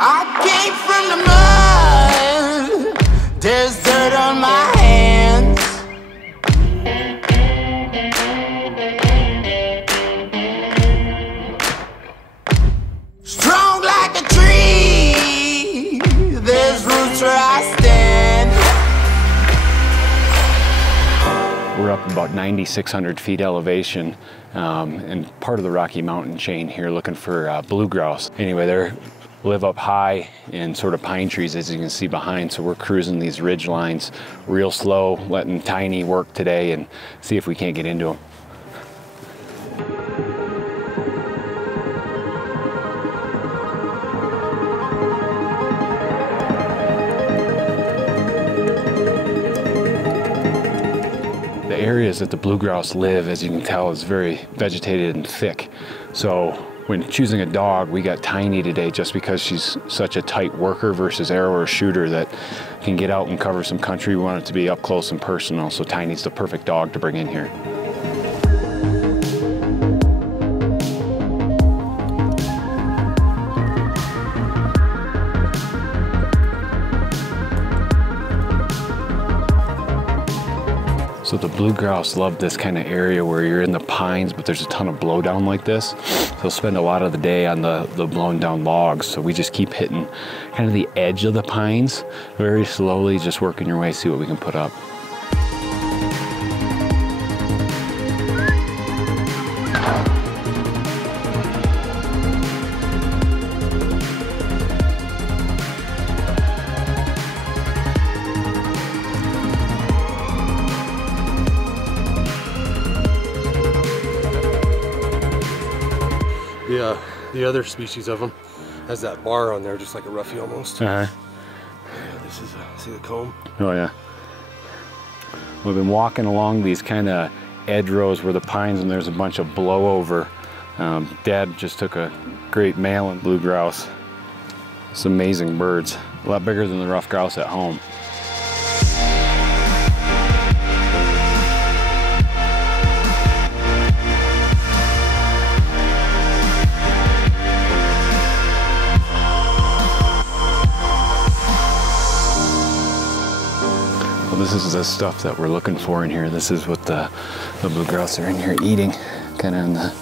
I came from the mud, there's dirt on my hands. Strong like a tree, there's roots where I stand. We're up about 9,600 feet elevation and part of the Rocky Mountain chain here looking for blue grouse. Anyway, they live up high in sort of pine trees, as you can see behind, so we're cruising these ridge lines real slow, letting Tiny work today and see if we can't get into them. The areas that the blue grouse live, as you can tell, is very vegetated and thick. So when choosing a dog, we got Tiny today just because she's such a tight worker versus arrow or shooter that can get out and cover some country. We want it to be up close and personal, so Tiny's the perfect dog to bring in here. So the blue grouse love this kind of area where you're in the pines, but there's a ton of blowdown like this. So they'll spend a lot of the day on the blown down logs. So we just keep hitting kind of the edge of the pines, very slowly, just working your way, see what we can put up. The other species of them has that bar on there, just like a roughie almost. This is, see the comb? Oh yeah. We've been walking along these kind of edge rows where the pines and there's a bunch of blowover. Dad just took a great male and blue grouse. Some amazing birds, a lot bigger than the rough grouse at home. This is the stuff that we're looking for in here. This is what the blue grouse are in here eating, kind of in the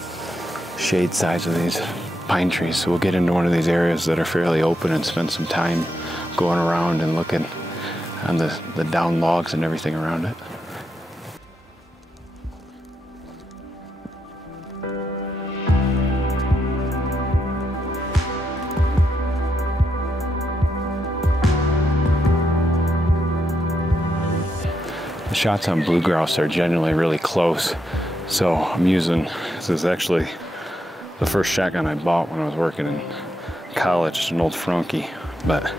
shade sides of these pine trees. So we'll get into one of these areas that are fairly open and spend some time going around and looking on the down logs and everything around it. The shots on blue grouse are generally really close, so I'm using, this is actually the first shotgun I bought when I was working in college. It's an old Franke, but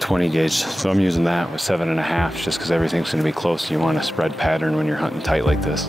20 gauge, so I'm using that with 7.5 just because everything's going to be close. You want a spread pattern when you're hunting tight like this.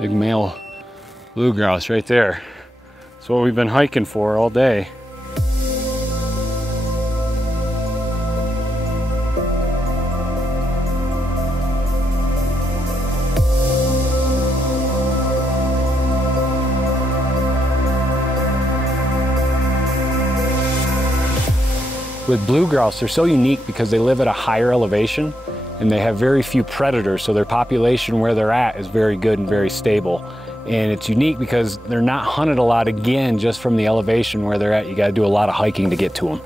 Big male blue grouse right there. That's what we've been hiking for all day. With blue grouse, they're so unique because they live at a higher elevation and they have very few predators, so their population where they're at is very good and very stable. And it's unique because they're not hunted a lot, again, just from the elevation where they're at. You gotta do a lot of hiking to get to them.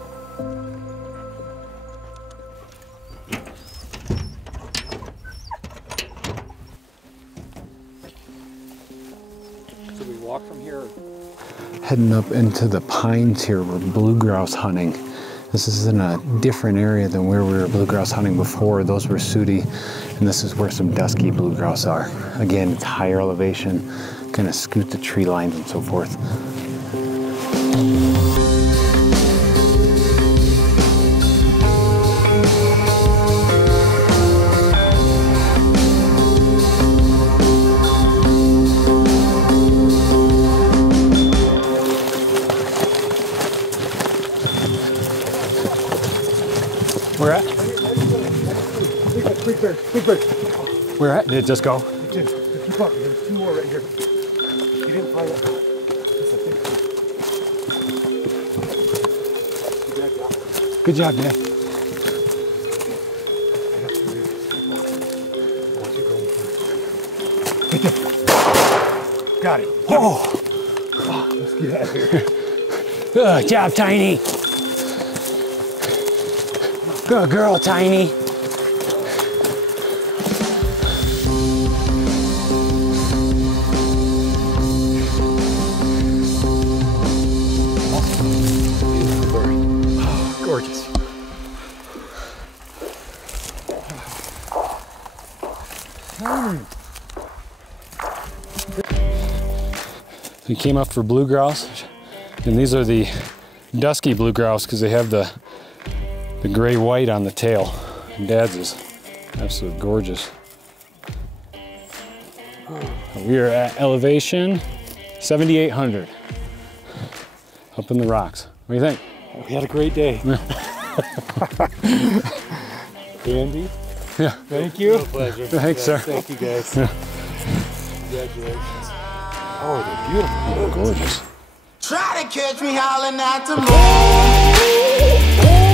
So we walk from here. Heading up into the pines here, we're blue grouse hunting. This is in a different area than where we were blue grouse hunting before. Those were sooty, and this is where some dusky blue grouse are. Again, it's higher elevation, kind of scoot the tree lines and so forth. Where at? Big bird, big bird. Where at? Did it just go? It did. Keep up. There's two more right here. You didn't find it. Good job, Dad. Got it. Oh! Let's get out of here. Good job, Tiny. Good girl, Tiny. Gorgeous. We came up for blue grouse, and these are the dusky blue grouse because they have the gray white on the tail. And Dad's is absolutely gorgeous. We are at elevation 7,800 up in the rocks. What do you think? We had a great day. Andy? Yeah. Thank you. My pleasure. Thanks, sir. Thank you, guys. Yeah. Congratulations. Oh, they're beautiful. Gorgeous. Try to catch me howling at the moon.